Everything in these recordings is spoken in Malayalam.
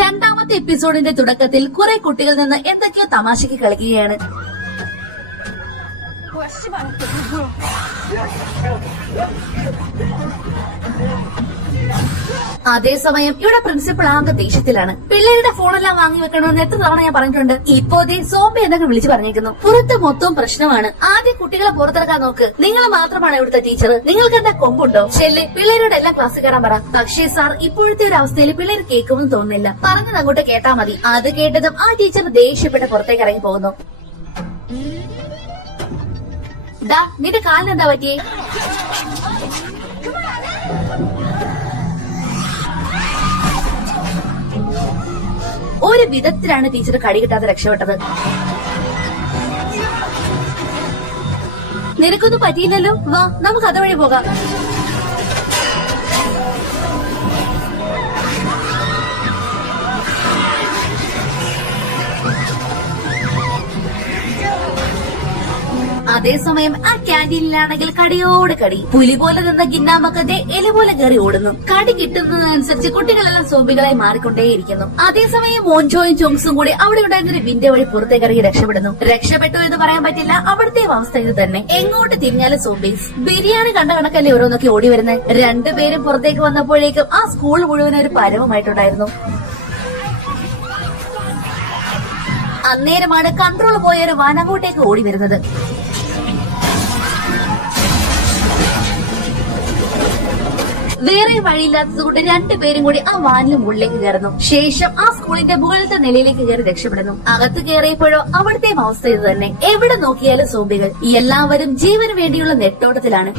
രണ്ടാമത്തെ എപ്പിസോഡിന്റെ തുടക്കത്തിൽ കുറെ കുട്ടികൾ നിന്ന് എന്തൊക്കെയോ തമാശയ്ക്ക് കളിക്കുകയാണ്. അതേസമയം ഇവിടെ പ്രിൻസിപ്പൾ ആകെ ദേഷ്യത്തിലാണ്. പിള്ളേരുടെ ഫോണെല്ലാം വാങ്ങി വെക്കണമെന്ന് എത്ര തവണ ഞാൻ പറഞ്ഞിട്ടുണ്ട്. ഇപ്പോഴത്തെ സോംബി എന്നൊക്കെ വിളിച്ചു പറഞ്ഞേക്കുന്നു. പുറത്ത് മൊത്തം പ്രശ്നമാണ്. ആദ്യം കുട്ടികളെ പുറത്തിറക്കാൻ നോക്ക്. നിങ്ങൾ മാത്രമാണ് ഇവിടുത്തെ ടീച്ചർ. നിങ്ങൾക്ക് എന്താ കൊമ്പുണ്ടോ? ചെല്ല് പിള്ളേരോട് എല്ലാം ക്ലാസ്സിൽ കയറാൻ പറ. പക്ഷേ സാർ, ഇപ്പോഴത്തെ ഒരു അവസ്ഥയിൽ പിള്ളേർ കേൾക്കുമെന്ന് തോന്നുന്നില്ല. പറഞ്ഞത് അങ്ങോട്ട് കേട്ടാ മതി. അത് കേട്ടതും ആ ടീച്ചർ ദേഷ്യപ്പെട്ട് പുറത്തേക്ക് ഇറങ്ങി പോകുന്നു. നിന്റെ കാലിന് എന്താ പറ്റിയേ? ഒരു വിധത്തിലാണ് ടീച്ചർ കടി കിട്ടാതെ രക്ഷപ്പെട്ടത്. നിനക്കൊന്നും പറ്റിയില്ലല്ലോ. വാ, നമുക്ക് അതുവഴി പോകാം. അതേസമയം ആ ക്യാന്റീനിലാണെങ്കിൽ കടിയോട് കടി. പുലി പോലെ നിന്ന ഗിന്നാമക്കത്തെ എലി പോലെ കയറി ഓടുന്നു. കടി കിട്ടുന്നതനുസരിച്ച് കുട്ടികളെല്ലാം സോംബികളായി മാറിക്കൊണ്ടേയിരിക്കുന്നു. അതേസമയം മോൻജോയും ജോങ്സും കൂടി അവിടെ ഉണ്ടായിരുന്ന ഒരു വിൻഡോ വഴി പുറത്തേക്ക് ഇറങ്ങി രക്ഷപ്പെടുന്നു. രക്ഷപ്പെട്ടു എന്ന് പറയാൻ പറ്റില്ല. അവിടുത്തെ അവസ്ഥ ഇത് തന്നെ. എങ്ങോട്ട് തിരിഞ്ഞാലും സോംബീസ്. ബിരിയാണി കണ്ട കണക്കല്ലേ ഓരോന്നൊക്കെ ഓടി വരുന്നത്. രണ്ടുപേരും പുറത്തേക്ക് വന്നപ്പോഴേക്കും ആ സ്കൂൾ മുഴുവൻ ഒരു പരവുമായിട്ടുണ്ടായിരുന്നു. അന്നേരമാണ് കൺട്രോൾ പോയ ഒരു വാൻ അങ്ങോട്ടേക്ക് ഓടി വരുന്നത്. വേറെ വഴിയില്ലാത്തതുകൊണ്ട് രണ്ടുപേരും കൂടി ആ വാനിന് മുകളിലേക്ക് കയറുന്നു. ശേഷം ആ സ്കൂളിന്റെ മുകളിലത്തെ നിലയിലേക്ക് കയറി രക്ഷപ്പെടുന്നു. അകത്ത് കയറിയപ്പോഴോ അവിടുത്തെ അവസ്ഥ ഇത് തന്നെ. എവിടെ നോക്കിയാലും സോംബികൾ. എല്ലാവരും ജീവന് വേണ്ടിയുള്ള നെട്ടോട്ടത്തിലാണ്.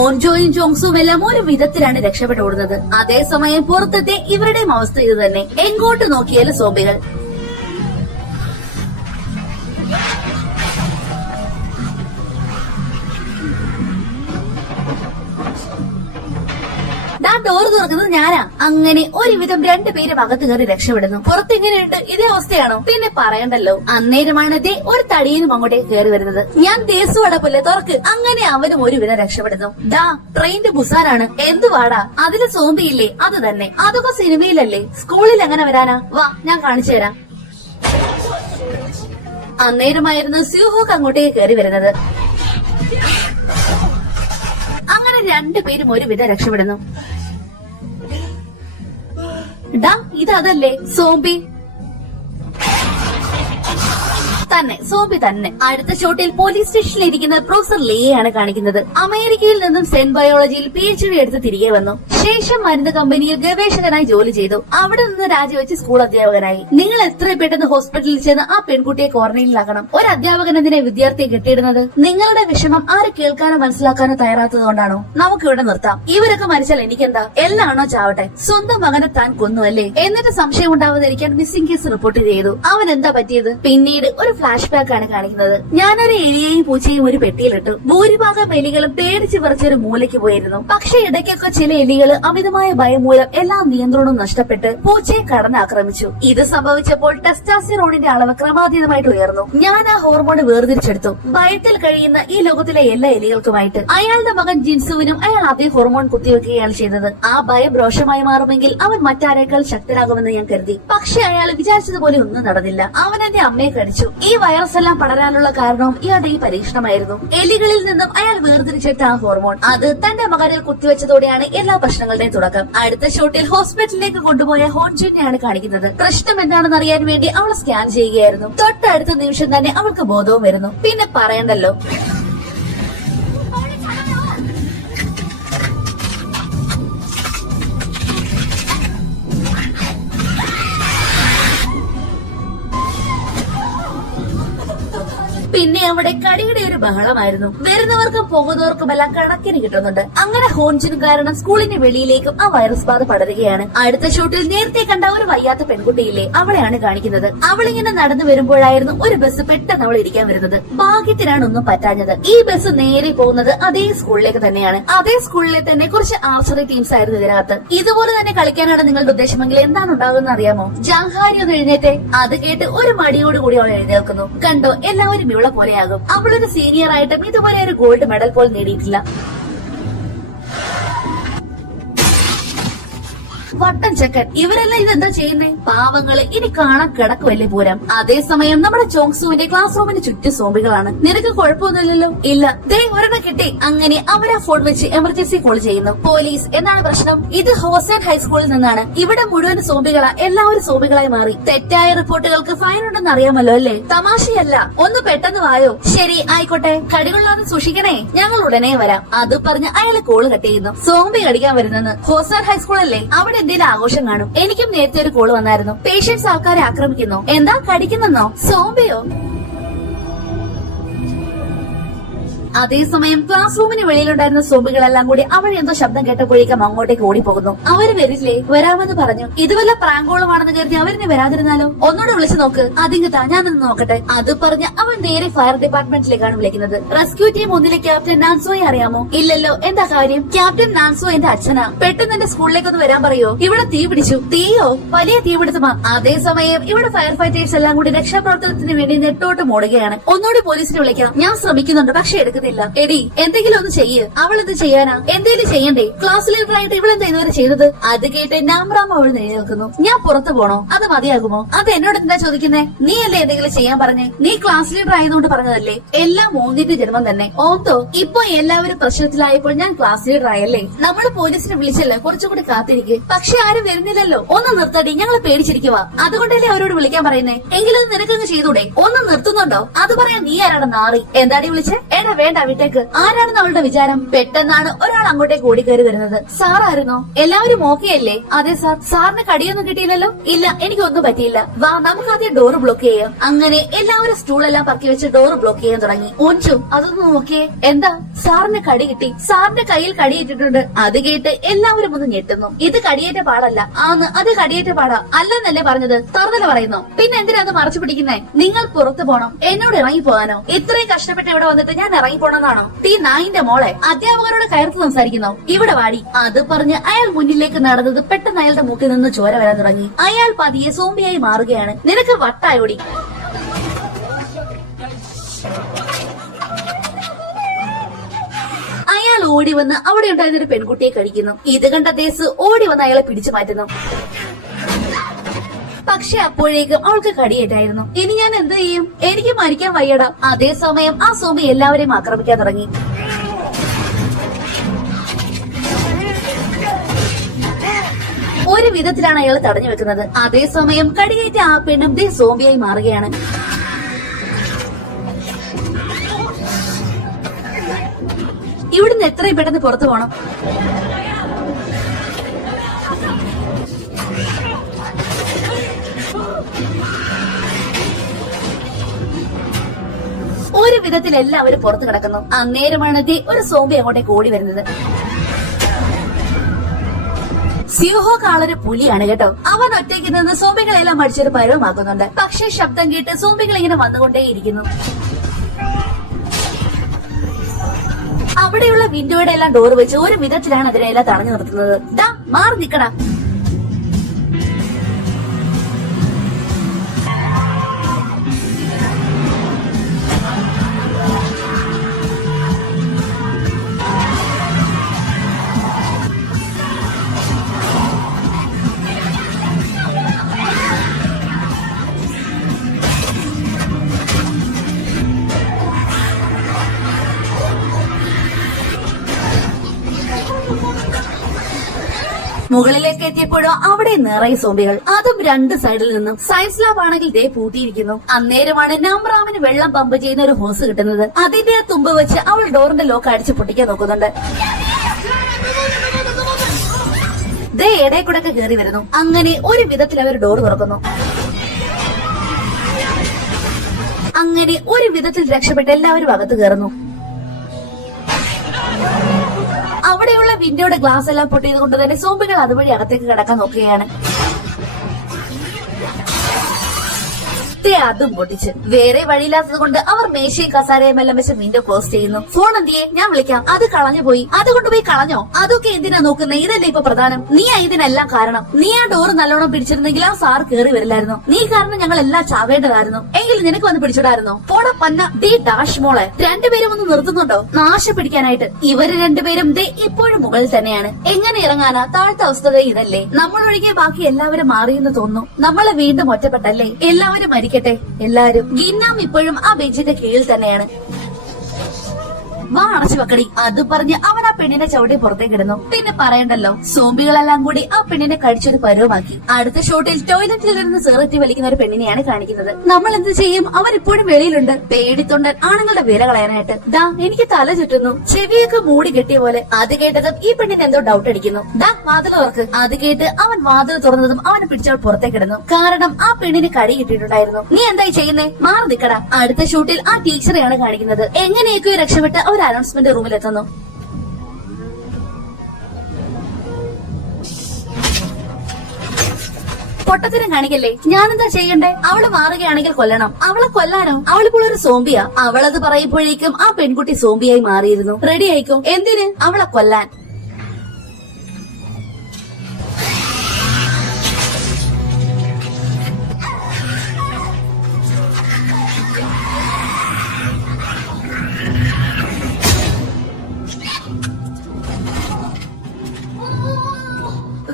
ഓൻജോയും ജോങ്സും എല്ലാം ഒരു വിധത്തിലാണ് രക്ഷപ്പെട്ടോടുന്നത്. അതേസമയം പുറത്തത്തെ ഇവരുടെയും അവസ്ഥ ഇത് തന്നെ. എങ്ങോട്ട് നോക്കിയാലും സോംബികൾ. ഡോറ് തുറക്കുന്നത് ഞാനാ. അങ്ങനെ ഒരുവിധം രണ്ടുപേരും അകത്ത് കയറി രക്ഷപ്പെടുന്നു. പുറത്തെങ്ങനെയുണ്ട്? ഇതേ അവസ്ഥയാണോ? പിന്നെ പറയണ്ടല്ലോ. അന്നേരമാണ് ഒരു തടിയനും അങ്ങോട്ടേക്ക് കയറി വരുന്നത്. ഞാൻ ദേശു അടപ്പല്ലേ, തുറക്ക്. അങ്ങനെ അവനും ഒരുവിധം രക്ഷപ്പെടുന്നു. ട്രെയിനിന്റെ ബുസാനാണ്. എന്തുവാടാ? അതില് സോംബിയില്ലേ? അത് തന്നെ. അതൊക്കെ സിനിമയിലല്ലേ, സ്കൂളിൽ എങ്ങനെ വരാനാ? വാ, ഞാൻ കാണിച്ചു തരാം. അന്നേരമായിരുന്നു സ്യൂഹോക്ക് അങ്ങോട്ടേക്ക് കയറി വരുന്നത്. അങ്ങനെ രണ്ടുപേരും ഒരുവിധം രക്ഷപ്പെടുന്നു. ഇതല്ലേ സോംബി തന്നെ. സോംബി തന്നെ. അടുത്ത ഷോട്ടിൽ പോലീസ് സ്റ്റേഷനിൽ ഇരിക്കുന്ന പ്രൊഫസർ ലേയാണ് കാണിക്കുന്നത്. അമേരിക്കയിൽ നിന്നും സെന്റ് ബയോളജിയിൽ PhD എടുത്ത് തിരികെ വന്നു. ശേഷം മരുന്ന് കമ്പനിയിൽ ഗവേഷകനായി ജോലി ചെയ്തു. അവിടെ നിന്ന് രാജിവെച്ച് സ്കൂൾ അധ്യാപകനായി. നിങ്ങൾ എത്ര പെട്ടെന്ന് ഹോസ്പിറ്റലിൽ ചെന്ന് ആ പെൺകുട്ടിയെ ക്വാറന്റൈനിലാക്കണം. ഒരു അധ്യാപകൻ എന്തിനെ വിദ്യാർത്ഥിയെ കെട്ടിയിടുന്നത്? നിങ്ങളുടെ വിഷമം ആര് കേൾക്കാനോ മനസ്സിലാക്കാനോ തയ്യാറാത്തതുകൊണ്ടാണോ? നമുക്കിവിടെ നിർത്താം. ഇവരൊക്കെ മരിച്ചാൽ എനിക്കെന്താ? എല്ലാണോ ചാവട്ടെ. സ്വന്തം മകനെ താൻ കൊന്നുവല്ലേ? എന്നിട്ട് സംശയം ഉണ്ടാവാതിരിക്കാൻ മിസ്സിംഗ് കേസ് റിപ്പോർട്ട് ചെയ്തു. അവൻ എന്താ പറ്റിയത്? പിന്നീട് ഒരു ഫ്ലാഷ് ബാക്ക് ആണ് കാണിക്കുന്നത്. ഞാനൊരു എലിയെയും പൂച്ചയും ഒരു പെട്ടിയിലിട്ടു. ഭൂരിഭാഗം എലികളും പേടിച്ച് വിറച്ചൊരു മൂലയ്ക്ക് പോയിരുന്നു. പക്ഷെ ഇടയ്ക്കൊക്കെ ചില എലികൾ അമിതമായ ഭയം മൂലം എല്ലാ നിയന്ത്രണവും നഷ്ടപ്പെട്ട് പൂച്ചയെ കടന്നാക്രമിച്ചു. ഇത് സംഭവിച്ചപ്പോൾ ടെസ്റ്റോസ്റ്റെറോണിന്റെ അളവ് ക്രമാതീതമായിട്ട് ഉയർന്നു. ഞാൻ ആ ഹോർമോൺ വേർതിരിച്ചെടുത്തു. ഭയത്തിൽ കഴിയുന്ന ഈ ലോകത്തിലെ എല്ലാ എലികൾക്കുമായിട്ട്. അയാളുടെ മകൻ ജിൻസുവിനും അയാൾ അതേ ഹോർമോൺ കുത്തിവെക്കുകയാണ് ചെയ്തത്. ആ ഭയം രോഷമായി മാറുമെങ്കിൽ അവൻ മറ്റാരേക്കാൾ ശക്തനാകുമെന്ന് ഞാൻ കരുതി. പക്ഷെ അയാൾ വിചാരിച്ചതുപോലെ ഒന്നും നടന്നില്ല. അവൻ എന്റെ അമ്മയെ കടിച്ചു. ഈ വൈറസ് എല്ലാം പടരാനുള്ള കാരണവും ഇയാളുടെ ഈ പരീക്ഷണമായിരുന്നു. എലികളിൽ നിന്നും അയാൾ വേർതിരിച്ചെടുത്ത ആ ഹോർമോൺ അത് തന്റെ മകനിൽ കുത്തിവെച്ചതോടെയാണ് എല്ലാ പ്രശ്നങ്ങളുടെയും തുടക്കം. അടുത്ത ഷോട്ടിൽ ഹോസ്പിറ്റലിലേക്ക് കൊണ്ടുപോയ ഹോൺജുനെയാണ് കാണിക്കുന്നത്. പ്രശ്നം എന്താണെന്ന് അറിയാൻ വേണ്ടി അവൾ സ്കാൻ ചെയ്യുകയായിരുന്നു. തൊട്ടടുത്ത നിമിഷം തന്നെ അവൾക്ക് ബോധവും വരുന്നു. പിന്നെ പറയണ്ടല്ലോ. പിന്നെ അവിടെ കടിയുടെ ഒരു ബഹളമായിരുന്നു. വരുന്നവർക്കും പോകുന്നവർക്കും എല്ലാം കണക്കിന് കിട്ടുന്നുണ്ട്. അങ്ങനെ ഹോൺജിന് കാരണം സ്കൂളിന്റെ വെളിയിലേക്കും ആ വൈറസ് ബാധ പടരുകയാണ്. അടുത്ത ഷോട്ടിൽ നേരത്തെ കണ്ട ഒരു വയ്യാത്ത പെൺകുട്ടിയില്ലേ, അവളെയാണ് കാണിക്കുന്നത്. അവളിങ്ങനെ നടന്നു വരുമ്പോഴായിരുന്നു ഒരു ബസ് പെട്ടെന്ന് അവൾ ഇരിക്കാൻ വരുന്നത്. ഭാഗ്യത്തിനാണ് ഒന്നും പറ്റാഞ്ഞത്. ഈ ബസ് നേരെ പോകുന്നത് അതേ സ്കൂളിലേക്ക് തന്നെയാണ്. അതേ സ്കൂളിലെ തന്നെ കുറച്ച് ആർച്ചറി ടീംസ് ആയിരുന്നു ഇതിനകത്ത്. ഇതുപോലെ തന്നെ കളിക്കാനാണ് നിങ്ങളുടെ ഉദ്ദേശമെങ്കിൽ എന്താണ് ഉണ്ടാകുന്നത് അറിയാമോ? ജാങ്ഹാരി ഒന്ന് എഴുന്നേറ്റെ. അത് കേട്ട് ഒരു മടിയോടുകൂടി അവൾ എഴുന്നേൽക്കുന്നു. കണ്ടോ, എല്ലാവരും ഇവളെ പോലെയാകും. അവളൊരു സീനിയർ ആയിട്ടും ഇതുപോലെ ഒരു ഗോൾഡ് മെഡൽ പോലും നേടിയിട്ടില്ല. വട്ടൻ ചെക്കൻ, ഇവരെല്ലാം ഇതെന്താ ചെയ്യുന്നേ? പാവങ്ങള് ഇനി കാണാൻ കിടക്കുവല്ലേ പൂരം. അതേസമയം നമ്മുടെ ചോങ്സുവിന്റെ ക്ലാസ് റൂമിന് ചുറ്റും സോംബികളാണ്. നിനക്ക് കുഴപ്പമൊന്നുമില്ലല്ലോ? ഇല്ല, ദേ ഒരെണ്ണം കിട്ടി. അങ്ങനെ അവർ ആ ഫോൺ വെച്ച് എമർജൻസി കോൾ ചെയ്യുന്നു. പോലീസ്, എന്താണ് പ്രശ്നം? ഇത് ഹോസ്റ്റൻ ഹൈസ്കൂളിൽ നിന്നാണ്. ഇവിടെ മുഴുവൻ സോംബികളാ, എല്ലാവരും സോംബികളായി മാറി. തെറ്റായ റിപ്പോർട്ടുകൾക്ക് ഫൈൻ ഉണ്ടെന്ന് അറിയാമല്ലോ അല്ലേ? തമാശയല്ല, ഒന്ന് പെട്ടെന്ന് വായോ. ശരി ആയിക്കോട്ടെ, കടികൊള്ളാതെ സൂക്ഷിക്കണേ, ഞങ്ങൾ ഉടനെ വരാം. അത് പറഞ്ഞ് അയാളെ കോള് കട്ട് ചെയ്യുന്നു. സോംബി കടിക്കാൻ വരുന്നെന്ന്. ഹോസ്റ്റൻ ഹൈസ്കൂൾ അല്ലേ, അവിടെ എന്തെങ്കിലും ആഘോഷം കാണും. എനിക്കും നേരത്തെ ഒരു കോള് വന്നായിരുന്നു. പേഷ്യൻസ് ആൾക്കാരെ ആക്രമിക്കുന്നു. എന്താ കടിക്കുന്നെന്നോ? സോംബിയോ? അതേസമയം ക്ലാസ് റൂമിന് വെളിയിലുണ്ടായിരുന്ന സോംബികളെല്ലാം കൂടി അവൾ എന്തോ ശബ്ദം കേട്ടപ്പോഴേക്കും അങ്ങോട്ടേക്ക് ഓടിപ്പോകുന്നു. അവര് വരില്ലേ? വരാമെന്ന് പറഞ്ഞു. ഇത് വല്ല പ്രാങ്കോളമാണെന്ന് കരുതി അവരിന് വരാതിരുന്നാലോ? ഒന്നുകൂടെ വിളിച്ചു നോക്ക്. അതിങ്ങത്താ, ഞാനൊന്ന് നോക്കട്ടെ. അത് പറഞ്ഞ് അവൻ നേരെ ഫയർ ഡിപ്പാർട്ട്മെന്റിലേക്കാണ് വിളിക്കുന്നത്. റെസ്ക്യൂ ടീം ഒന്നിലെ ക്യാപ്റ്റൻ നാൻസോയെ അറിയാമോ? ഇല്ലല്ലോ, എന്താ കാര്യം? ക്യാപ്റ്റൻ നാൻസോ എന്റെ അച്ഛനാ. പെട്ടെന്ന് എന്റെ സ്കൂളിലേക്കൊന്ന് വരാൻ പറയോ? ഇവിടെ തീ പിടിച്ചു. തീയോ? വലിയ തീപിടുത്തമാ. അതേസമയം ഇവിടെ ഫയർ ഫൈറ്റേഴ്സ് എല്ലാം കൂടി രക്ഷാപ്രവർത്തനത്തിന് വേണ്ടി നെട്ടോട്ട് ഓടുകയാണ്. ഒന്നുകൂടി പോലീസിനെ വിളിക്കാം. ഞാൻ ശ്രമിക്കുന്നുണ്ട്, പക്ഷെ എടുക്കുന്നില്ല. എടി, എന്തെങ്കിലും ഒന്ന് ചെയ്യ്. അവൾ എന്ത് ചെയ്യാനാ? എന്തെങ്കിലും ചെയ്യണ്ടേ? ക്ലാസ് ലീഡറായിട്ട് ഇവളെന്താ ഇതുവരെ ചെയ്തത്? അത് കേട്ട് നാമ്രാമ അവൾ നിലനിൽക്കുന്നു. ഞാൻ പുറത്തു പോണോ? അത് മതിയാകുമോ? അത് എന്നോട് എന്താ ചോദിക്കുന്നേ? നീ അല്ലേ എന്തെങ്കിലും ചെയ്യാൻ പറഞ്ഞേ? നീ ക്ലാസ് ലീഡർ ആയതുകൊണ്ട് പറഞ്ഞതല്ലേ? എല്ലാം മോന്തിന്റെ ജന്മം തന്നെ. ഓന്തോ, ഇപ്പൊ എല്ലാവരും പ്രശ്നത്തിലായപ്പോൾ ഞാൻ ക്ലാസ് ലീഡർ ആയല്ലേ? നമ്മൾ പോലീസിനെ വിളിച്ചല്ലേ, കുറച്ചുകൂടി കാത്തിരിക്കെ. പക്ഷെ ആരും വരുന്നില്ലല്ലോ. ഒന്ന് നിർത്തടി, ഞങ്ങൾ പേടിച്ചിരിക്കുവാ. അതുകൊണ്ടല്ലേ അവരോട് വിളിക്കാൻ പറയുന്നേ? എങ്കിലും നിനക്കങ്ങ് ചെയ്തൂടെ? ഒന്ന് നിർത്തുന്നുണ്ടോ? അത് പറയാൻ നീ ആരാണ് നാറി? എന്താടി വിളിച്ചേ? എടാ വേണ്ട, വിട്ടേക്ക്. ആരാണെന്ന് അവളുടെ വിചാരം? പെട്ടെന്നാണ് ഒരാൾ അങ്ങോട്ടേക്ക് ഓടിക്കയറി വരുന്നത്. സാറായിരുന്നോ? എല്ലാവരും ഓക്കെയല്ലേ? അതെ സാർ. സാറിന് കടിയൊന്നും കിട്ടിയില്ലല്ലോ? ഇല്ല, എനിക്കൊന്നും പറ്റിയില്ല. വാ, നമുക്ക് ആദ്യം ഡോറ് ബ്ലോക്ക് ചെയ്യാം. അങ്ങനെ എല്ലാവരും സ്റ്റൂളെല്ലാം പറക്കി വെച്ച് ഡോറ് ബ്ലോക്ക് ചെയ്യാൻ തുടങ്ങി. ഓൻചു, അതൊന്ന് നോക്കിയേ. എന്താ? സാറിന് കടി കിട്ടി. സാറിന്റെ കയ്യിൽ കടിയിട്ടിട്ടുണ്ട്. അത് കേട്ട് എല്ലാവരും ഒന്ന് ഞെട്ടുന്നു. ഇത് കടിയേറ്റ പാടല്ല. ആന്ന്, അത് കടിയേറ്റ പാടാ. അല്ലെന്നല്ലേ പറഞ്ഞത്? തുറന്നല്ലേ പറയുന്നു. പിന്നെ എന്തിനാ അത് മറച്ചു പിടിക്കുന്നേ? നിങ്ങൾ പുറത്തു പോണം. എന്നോട് ഇറങ്ങി പോകാനോ? ഇത്രയും കഷ്ടപ്പെട്ട് ഇവിടെ വന്നിട്ട് ഞാൻ ഇറങ്ങി പോണെന്നാണോ? തീ നായിന്റെ മോളെ, അധ്യാപകരോട് കയർത്ത് സംസാരിക്കുന്നോ? ഇവിടെ വാടി. അത് പറഞ്ഞ് അയാൾ മുന്നിലേക്ക് നടന്നത് പെട്ടെന്ന് അയാളുടെ മൂക്കിൽ നിന്ന് ചോര വരാൻ തുടങ്ങി. അയാൾ പതിയെ സോംബിയായി മാറുകയാണ്. നിനക്ക് വട്ടായോടി. അയാൾ ഓടി വന്ന് അവിടെ ഉണ്ടായിരുന്ന ഒരു പെൺകുട്ടിയെ കഴിക്കുന്നു. ഇത് കണ്ട ദേസ് ഓടി വന്ന് അയാളെ പിടിച്ചു മാറ്റുന്നു. പക്ഷെ അപ്പോഴേക്കും അവൾക്ക് കടിയേറ്റായിരുന്നു. ഇനി ഞാൻ എന്ത് ചെയ്യും? എനിക്ക് മരിക്കാൻ വയ്യടാ. അതേസമയം ആ സോംബി എല്ലാവരെയും ആക്രമിക്കാൻ തുടങ്ങി. ഒരു വിധത്തിലാണ് അയാൾ തടഞ്ഞു വെക്കുന്നത്. അതേസമയം കടിയേറ്റ ആ പെണ്ണും ദേ സോംബിയായി മാറുകയാണ്. ഇവിടുന്ന് എത്രയും പെട്ടെന്ന് പുറത്തു പോകണം. ഒരു വിധത്തിൽ എല്ലാവരും പുറത്തു കിടക്കുന്നു. അന്നേരമാണ് ഒരു സോംബി അങ്ങോട്ടേക്ക് ഓടി വരുന്നത്. സിയോഹോ കാളൊരു പുലിയാണ് കേട്ടോ. അവൻ ഒറ്റയ്ക്ക് നിന്ന് സോംബികളെല്ലാം അടിച്ചൊരു പരവുമാക്കുന്നുണ്ട്. പക്ഷെ ശബ്ദം കേട്ട് സോംബികൾ ഇങ്ങനെ വന്നുകൊണ്ടേയിരിക്കുന്നു. അവിടെയുള്ള വിൻഡോയുടെ എല്ലാം ഡോർ വെച്ച് ഒരു വിധത്തിലാണ് അതിനെല്ലാം തടഞ്ഞു നിർത്തുന്നത്. ദാ മാറി നിക്കടാ. മുകളിലേക്ക് എത്തിയപ്പോഴോ അവിടെ നിറയെ സോംബികൾ. അതും രണ്ട് സൈഡിൽ നിന്നും. സയൻസ് ലാബ് ആണെങ്കിൽ ദേ പൂട്ടിയിരിക്കുന്നു. അന്നേരമാണ് നാംറാമിന് വെള്ളം പമ്പ് ചെയ്യുന്ന ഒരു ഹോസ് കിട്ടുന്നത്. അതിന്റെ ആ തുമ്പ് വെച്ച് അവൾ ഡോറിന്റെ ലോക്ക് അടിച്ച് പൊട്ടിക്കാൻ നോക്കുന്നുണ്ട്. ദേ ഇടയിൽ കൂടെ ഒക്കെ കയറി വരുന്നു. അങ്ങനെ ഒരു വിധത്തിൽ അവർ ഡോർ തുറക്കുന്നു. അങ്ങനെ ഒരു വിധത്തിൽ രക്ഷപ്പെട്ട് എല്ലാവരും അകത്ത് കയറുന്നു. അവിടെയുള്ള വിൻഡോയുടെ ഗ്ലാസ് എല്ലാം പൊട്ടിയത് കൊണ്ട് തന്നെ സോംബികൾ അതുവഴി അകത്തേക്ക് കടക്കാൻ നോക്കുകയാണ്. അതും പൊട്ടിച്ച്. വേറെ വഴിയില്ലാത്തത് കൊണ്ട് അവർ മേശയും കസാരയും എല്ലാം വെച്ച് വിൻഡോ ക്ലോസ് ചെയ്യുന്നു. ഫോൺ എന്തിയെ? ഞാൻ വിളിക്കാം. അത് കളഞ്ഞു പോയി. അത് കൊണ്ടുപോയി കളഞ്ഞോ? അതൊക്കെ എന്തിനാ നോക്കുന്നത്? ഇതല്ലേ ഇപ്പൊ പ്രധാനം. നീയാ ഇതിനെല്ലാം കാരണം. നീ ആ ഡോറ് നല്ലോണം പിടിച്ചിരുന്നെങ്കിൽ ആ സാർ കേറി വരില്ലായിരുന്നു. നീ കാരണം ഞങ്ങൾ എല്ലാം ചാവേണ്ടതായിരുന്നു. എങ്കിൽ നിനക്ക് വന്ന് പിടിച്ചിടായിരുന്നോ? പോടാ പന്ന. ദേ ഡാഷ് മോളെ, രണ്ടുപേരും ഒന്ന് നിർത്തുന്നുണ്ടോ നാശ പിടിക്കാനായിട്ട്? ഇവര് രണ്ടുപേരും ദേ ഇപ്പോഴും മുകളിൽ തന്നെയാണ്. എങ്ങനെ ഇറങ്ങാനാ? താഴത്തെ അവസ്ഥ ഇതല്ലേ. നമ്മളൊഴികെ ബാക്കി എല്ലാവരും മാറിയെന്ന് തോന്നുന്നു. നമ്മളെ വീണ്ടും ഒറ്റപ്പെട്ടല്ലേ? എല്ലാവരും മരിക്കട്ടെ. എല്ലാരും. ഗിന്നാം ഇപ്പോഴും ആ ബെഞ്ചിന്റെ കീഴിൽ തന്നെയാണ്. വാ അടച്ചു വെക്കടി. അത് പറഞ്ഞ് അവൻ ആ പെണ്ണിനെ ചവിട്ടി പുറത്തേക്ക് ഇടുന്നു. പിന്നെ പറയണ്ടല്ലോ, സോംബികളെല്ലാം കൂടി ആ പെണ്ണിനെ കടിച്ചൊരു പരുവമാക്കി. അടുത്ത ഷോട്ടിൽ ടോയ്ലറ്റിൽ ഇരുന്ന് സിഗരറ്റ് വലിക്കുന്ന ഒരു പെണ്ണിനെയാണ് കാണിക്കുന്നത്. നമ്മൾ എന്ത് ചെയ്യും? അവൻ ഇപ്പോഴും വെളിയിലുണ്ട്. പേടിത്തൊണ്ടൻ ആണുങ്ങളുടെ വില കളയാനായിട്ട്. ദാ എനിക്ക് തല ചുറ്റുന്നു. ചെവിയൊക്കെ മൂടി കെട്ടിയ പോലെ. അത് കേട്ടതും ഈ പെണ്ണിന് എന്തോ ഡൗട്ട് അടിക്കുന്നു. ദാ വാതിൽ തുറക്ക്. അത് കേട്ട് അവൻ വാതിൽ തുറന്നതും അവനെ പിടിച്ചവൾ പുറത്തേക്ക് ഇടുന്നു. കാരണം ആ പെണ്ണിന് കടി കിട്ടിയിട്ടുണ്ടായിരുന്നു. നീ എന്തായി ചെയ്യുന്നേ? മാറി നിക്കടാ. അടുത്ത ഷൂട്ടിൽ ആ ടീച്ചറെയാണ് കാണിക്കുന്നത്. എങ്ങനെയൊക്കെയോ രക്ഷപ്പെട്ട് ഒരു അനൗൺസ്മെന്റ് റൂമിൽ എത്തുന്നു. പൊട്ടത്തിനും കാണിക്കല്ലേ. ഞാനെന്താ ചെയ്യണ്ടേ? അവള് മാറുകയാണെങ്കിൽ കൊല്ലണം. അവളെ കൊല്ലാനോ? അവളിപ്പോൾ ഒരു സോംബിയാ. അവളത് പറയുമ്പോഴേക്കും ആ പെൺകുട്ടി സോംബിയായി മാറിയിരുന്നു. റെഡി ആയിക്കോ. എന്തിന്? അവളെ കൊല്ലാൻ.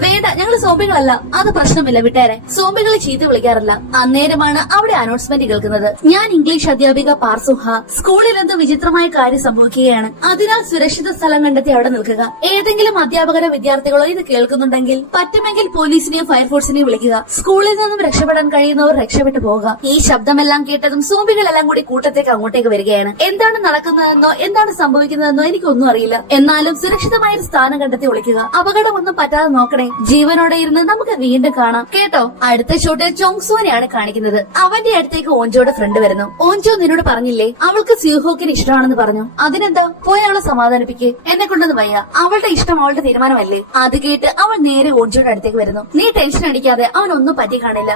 വേണ്ട, ഞങ്ങൾ സോംബികളല്ല. അത് പ്രശ്നമില്ല, വിട്ടേരെ. സോംബികളെ ചീത്ത വിളിക്കാറില്ല. അന്നേരമാണ് അവിടെ അനൗൺസ്മെന്റ് കേൾക്കുന്നത്. ഞാൻ ഇംഗ്ലീഷ് അധ്യാപിക പാർസുഹ. സ്കൂളിൽ എന്തോ വിചിത്രമായ കാര്യം സംഭവിക്കുകയാണ്. അതിനാൽ സുരക്ഷിത സ്ഥലം കണ്ടെത്തി അവിടെ നിൽക്കുക. ഏതെങ്കിലും അധ്യാപകരോ വിദ്യാർത്ഥികളോ ഇത് കേൾക്കുന്നുണ്ടെങ്കിൽ പറ്റുമെങ്കിൽ പോലീസിനെയോ ഫയർഫോഴ്സിനെയോ വിളിക്കുക. സ്കൂളിൽ നിന്നും രക്ഷപ്പെടാൻ കഴിയുന്നവർ രക്ഷപ്പെട്ടു പോവുക. ഈ ശബ്ദമെല്ലാം കേട്ടതും സോംബികളെല്ലാം കൂടി കൂട്ടത്തേക്ക് അങ്ങോട്ടേക്ക് വരികയാണ്. എന്താണ് നടക്കുന്നതെന്നോ എന്താണ് സംഭവിക്കുന്നതെന്നോ എനിക്കൊന്നും അറിയില്ല. എന്നാലും സുരക്ഷിതമായ ഒരു സ്ഥാനം കണ്ടെത്തി വിളിക്കുക. അപകടമൊന്നും പറ്റാതെ നോക്കണേ. ജീവനോടെ ഇരുന്ന് നമുക്ക് വീണ്ടും കാണാം കേട്ടോ. അടുത്ത ഷോട്ടിൽ ചോങ്സോനെയാണ് കാണിക്കുന്നത്. അവന്റെ അടുത്തേക്ക് ഓഞ്ചോയുടെ ഫ്രണ്ട് വരുന്നു. ഓഞ്ചോ നിന്നോട് പറഞ്ഞില്ലേ അവൾക്ക് സ്യൂഹോക്കിന് ഇഷ്ടമാണെന്ന് പറഞ്ഞു? അതിനെന്താ? പോയി അവളെ സമാധാനിപ്പിക്ക്. എന്നെ കൊണ്ടൊന്നും വയ്യ. അവളുടെ ഇഷ്ടം അവളുടെ തീരുമാനമല്ലേ. അത് കേട്ട് അവൾ നേരെ ഓഞ്ചോയുടെ അടുത്തേക്ക് വരുന്നു. നീ ടെൻഷൻ അടിക്കാതെ, അവനൊന്നും പറ്റി കാണില്ല.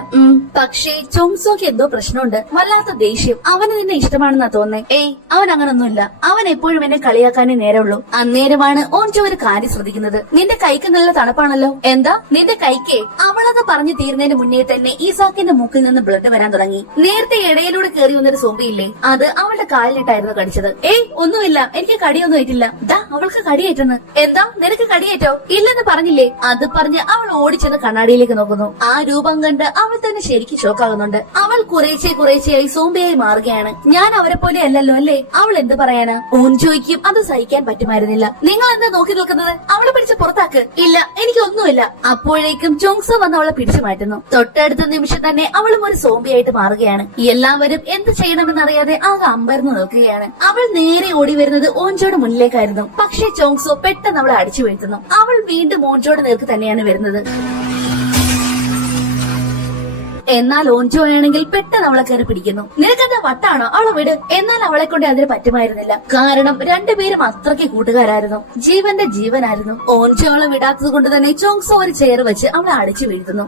പക്ഷേ ചോങ്സോക്ക് എന്തോ പ്രശ്നമുണ്ട്. വല്ലാത്ത ദേഷ്യം. അവന് നിന്നെ ഇഷ്ടമാണെന്നാ തോന്നേ. ഏയ്, അവൻ അങ്ങനൊന്നുമില്ല. അവൻ എപ്പോഴും എന്നെ കളിയാക്കാനേ നേരമുള്ളൂ. അന്നേരമാണ് ഓഞ്ചോ ഒരു കാര്യം ശ്രദ്ധിക്കുന്നത്. നിന്റെ കൈക്ക് നല്ല തണുപ്പാണല്ലോ. എന്താ നിന്റെ കൈക്ക്? അവളത് പറഞ്ഞു തീരുന്നതിന് മുന്നേ തന്നെ ഈസാക്കിന്റെ മൂക്കിൽ നിന്ന് ബ്ലഡ് വരാൻ തുടങ്ങി. നേരത്തെ ഇടയിലൂടെ കയറി വന്നൊരു സോംബിയില്ലേ, അത് അവളുടെ കാലിലിട്ടായിരുന്നു കടിച്ചത്. ഏയ് ഒന്നുമില്ല, എനിക്ക് കടിയൊന്നും ഏറ്റില്ല. ദാ അവൾക്ക് കടിയേറ്റെന്ന്. എന്താ നിനക്ക് കടിയേറ്റോ? ഇല്ലെന്ന് പറഞ്ഞില്ലേ. അത് പറഞ്ഞ് അവൾ ഓടിച്ചെന്ന് കണ്ണാടിയിലേക്ക് നോക്കുന്നു. ആ രൂപം കണ്ട് അവൾ തന്നെ ശരിക്കും ഷോക്കാകുന്നുണ്ട്. അവൾ കുറേശ്ശെയായി സോംബിയായി മാറുകയാണ്. ഞാൻ അവരെ പോലെ അല്ലല്ലോ അല്ലേ? അവൾ എന്ത് പറയാനാ? ഓൻജോയ്ക്കും അത് സഹിക്കാൻ പറ്റുമായിരുന്നില്ല. നിങ്ങൾ എന്താ നോക്കി നിൽക്കുന്നത്? അവളെ പിടിച്ച് പുറത്താക്ക്. ഇല്ല, എനിക്കൊന്നുമില്ല. അപ്പോഴേക്കും ചോങ്സോ വന്ന് അവളെ പിടിച്ചു മാറ്റുന്നു. തൊട്ടടുത്ത നിമിഷം തന്നെ അവളും ഒരു സോംബിയായിട്ട് മാറുകയാണ്. എല്ലാവരും എന്ത് ചെയ്യണമെന്നറിയാതെ ആകെ അമ്പരന്ന് നിൽക്കുകയാണ്. അവൾ നേരെ ഓടി വരുന്നത് ഓഞ്ചോയുടെ മുന്നിലേക്കായിരുന്നു. പക്ഷേ ചോങ്സോ പെട്ടെന്ന് അവളെ അടിച്ചു വീഴ്ത്തുന്നു. അവൾ വീണ്ടും ഓഞ്ചോയുടെ നേർക്ക് തന്നെയാണ് വരുന്നത്. എന്നാൽ ഓഞ്ചോ ആണെങ്കിൽ പെട്ടെന്ന് അവളെ കയറി പിടിക്കുന്നു. നിനക്കെന്താ വട്ടാണോ? അവളെ വിട്. എന്നാൽ അവളെ കൊണ്ട് അതിന് പറ്റുമായിരുന്നില്ല. കാരണം രണ്ടുപേരും അത്രയ്ക്ക് കൂട്ടുകാരായിരുന്നു. ജീവന്റെ ജീവനായിരുന്നു. ഓഞ്ചോ അവളെ വിടാത്തത് കൊണ്ട് തന്നെ ചോങ്സോ ഒരു ചെയർ വെച്ച് അവളെ അടിച്ചു വീഴ്ത്തുന്നു.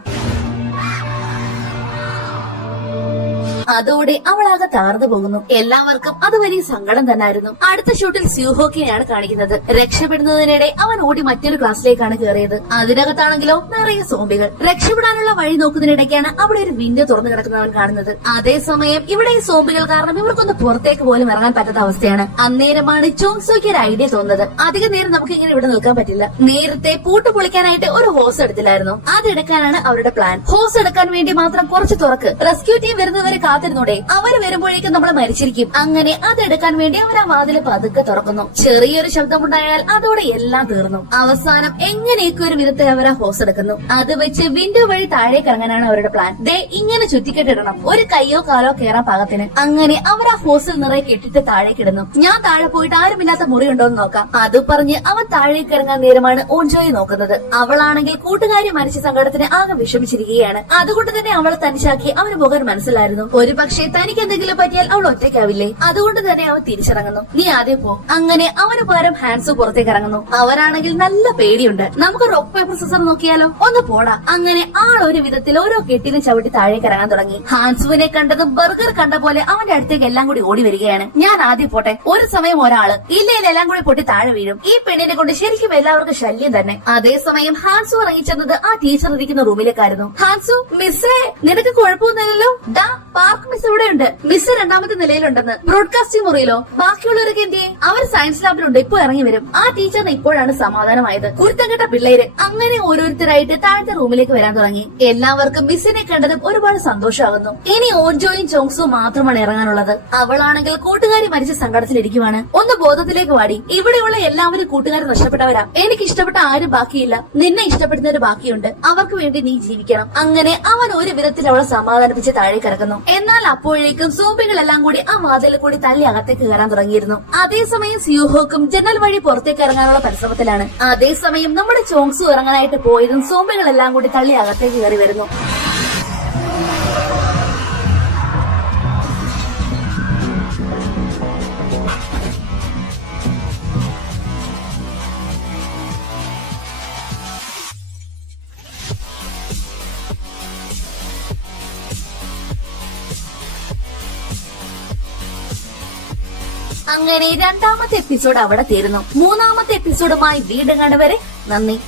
അതോടെ അവളാകെ താർന്നു പോകുന്നു. എല്ലാവർക്കും അത് വലിയ സങ്കടം തന്നെയായിരുന്നു. അടുത്ത ഷൂട്ടിൽ സ്യൂഹോക്കിനെയാണ് കാണിക്കുന്നത്. രക്ഷപ്പെടുന്നതിനിടെ അവൻ ഓടി മറ്റൊരു ക്ലാസ്സിലേക്കാണ് കയറിയത്. അതിനകത്താണെങ്കിലോ നിറയെ സോംബികൾ. രക്ഷപ്പെടാനുള്ള വഴി നോക്കുന്നതിനിടയ്ക്കാണ് അവിടെ ഒരു വിൻഡോ തുറന്നു കിടക്കുന്നവൻ കാണുന്നത്. അതേസമയം ഇവിടെ ഈ സോംബികൾ കാരണം ഇവർക്കൊന്ന് പുറത്തേക്ക് പോലും ഇറങ്ങാൻ പറ്റാത്ത അവസ്ഥയാണ്. അന്നേരമാണ് ചോങ്സോയ്ക്ക് ഒരു ഐഡിയ തോന്നുന്നത്. അധികം നേരം നമുക്ക് ഇങ്ങനെ ഇവിടെ നിൽക്കാൻ പറ്റില്ല. നേരത്തെ പൂട്ട് പൊളിക്കാനായിട്ട് ഒരു ഹോസ് എടുത്തില്ലായിരുന്നു. അതെടുക്കാനാണ് അവരുടെ പ്ലാൻ. ഹോസ് എടുക്കാൻ വേണ്ടി മാത്രം കുറച്ച് തുറക്ക്. റെസ്ക്യൂ ടീം വരുന്നവരെ കാത്തിരുന്നോടെ. അവര് വരുമ്പോഴേക്കും നമ്മൾ മരിച്ചിരിക്കും. അങ്ങനെ അതെടുക്കാൻ വേണ്ടി അവർ ആ വാതില് പതുക്കെ തുറക്കുന്നു. ചെറിയൊരു ശബ്ദമുണ്ടായാൽ അതോടെ എല്ലാം തീർന്നു. അവസാനം എങ്ങനെയൊക്കെ ഒരു വിധത്തിൽ അവർ ആ ഹോസ് എടുക്കുന്നു. അത് വെച്ച് വിൻഡോ വഴി താഴേക്ക് ഇറങ്ങാനാണ് അവരുടെ പ്ലാൻ. ദേ ഇങ്ങനെ ചുറ്റിക്കെട്ടിടണം, ഒരു കയ്യോ കാലോ കയറാൻ പാകത്തിന്. അങ്ങനെ അവർ ആ ഹോസിൽ നിറയെ കെട്ടിട്ട് താഴേക്കിടുന്നു. ഞാൻ താഴെ പോയിട്ട് ആരുമില്ലാത്ത മുറി ഉണ്ടോ എന്ന് നോക്കാം. അത് പറഞ്ഞ് അവൻ താഴേക്ക് ഇറങ്ങാൻ നേരമാണ് ഓഞ്ചോയെ നോക്കുന്നത്. അവളാണെങ്കിൽ കൂട്ടുകാരി മരിച്ച സങ്കടത്തിന് ആകെ വിഷമിച്ചിരിക്കുകയാണ്. അതുകൊണ്ട് തന്നെ അവളെ തനിച്ചാക്കി അവന് പോകാൻ മനസ്സിലായിരുന്നു. ഒരു പക്ഷേ തനിക്ക് എന്തെങ്കിലും പറ്റിയാൽ അവൾ ഒറ്റയ്ക്കാവില്ലേ? അതുകൊണ്ട് തന്നെ അവൻ തിരിച്ചിറങ്ങുന്നു. നീ ആദ്യം പോ. അങ്ങനെ അവന് പകരം ഹാൻസു പുറത്തേക്ക് ഇറങ്ങുന്നു. അവരാണെങ്കിൽ നല്ല പേടിയുണ്ട്. നമുക്ക് റോക്ക് പേപ്പർ സിസർ നോക്കിയാലോ? ഒന്ന് പോടാ. അങ്ങനെ ആൾ ഒരു വിധത്തിൽ ഓരോ കെട്ടിനും ചവിട്ടി താഴേക്ക് ഇറങ്ങാൻ തുടങ്ങി. ഹാൻസുവിനെ കണ്ടതും ബർഗർ കണ്ട പോലെ അവന്റെ അടുത്തേക്ക് എല്ലാം കൂടി ഓടി വരികയാണ്. ഞാൻ ആദ്യം പോട്ടെ. ഒരു സമയം ഒരാള് ഇല്ലയിൽ എല്ലാം കൂടി പൊട്ടി താഴെ വീഴും. ഈ പെണ്ണിനെ കൊണ്ട് ശരിക്കും എല്ലാവർക്കും ശല്യം തന്നെ. അതേസമയം ഹാൻസു ഇറങ്ങിച്ചെന്നത് ആ ടീച്ചർ ഇരിക്കുന്ന റൂമിലേക്കായിരുന്നു. ഹാൻസു, മിസ്സേ, നിനക്ക് കുഴപ്പമൊന്നുമില്ലല്ലോ? ഡാ, പാർക്ക് മിസ് ഇവിടെയുണ്ട്. മിസ് രണ്ടാമത്തെ നിലയിലുണ്ടെന്ന്. ബ്രോഡ്കാസ്റ്റിംഗ് മുറിയിലോ? ബാക്കിയുള്ളവരൊക്കെ എന്തിയെ? അവർ സയൻസ് ലാബിലുണ്ട്. ഇപ്പൊ ഇറങ്ങി വരും. ആ ടീച്ചറിന് ഇപ്പോഴാണ് സമാധാനമായത്. കുരുത്തം കെട്ട പിള്ളേര്. അങ്ങനെ ഓരോരുത്തരായിട്ട് താഴത്തെ റൂമിലേക്ക് വരാൻ തുടങ്ങി. എല്ലാവർക്കും മിസ്സിനെ കണ്ടതും ഒരുപാട് സന്തോഷമാകുന്നു. ഇനി ഓൻജോയും ചോങ്സും മാത്രമാണ് ഇറങ്ങാനുള്ളത്. അവളാണെങ്കിൽ കൂട്ടുകാരി മരിച്ച സങ്കടത്തിലിരിക്കുവാണ്. ഒന്ന് ബോധത്തിലേക്ക് വാടി. ഇവിടെയുള്ള എല്ലാവരും കൂട്ടുകാർ നഷ്ടപ്പെട്ടവരാ. എനിക്ക് ഇഷ്ടപ്പെട്ട ആരും ബാക്കിയില്ല. നിന്നെ ഇഷ്ടപ്പെടുന്നവര് ബാക്കിയുണ്ട്. അവർക്ക് വേണ്ടി നീ ജീവിക്കണം. അങ്ങനെ അവൻ ഒരു വിധത്തിൽ അവളെ സമാധാനിപ്പിച്ച് താഴെ കിടക്കുന്നു. എന്നാൽ അപ്പോഴേക്കും സോംബികളെല്ലാം കൂടി ആ വാതിലിൽ കൂടി തല്ലി അകത്തേക്ക് കയറാൻ തുടങ്ങിയിരുന്നു. അതേസമയം സ്യൂഹോക്കും ജനൽ വഴി പുറത്തേക്ക് ഇറങ്ങാനുള്ള പരിശ്രമത്തിലാണ്. അതേസമയം നമ്മുടെ ചോങ്സു ഇറങ്ങാനായിട്ട് പോയതും സോംബികളെല്ലാം കൂടി തള്ളി അകത്തേക്ക് കയറി വരുന്നു. അങ്ങനെ രണ്ടാമത്തെ എപ്പിസോഡ് അവിടെ തീരുന്നു. മൂന്നാമത്തെ എപ്പിസോഡുമായി വീണ്ടും കാണുവരെ നന്ദി.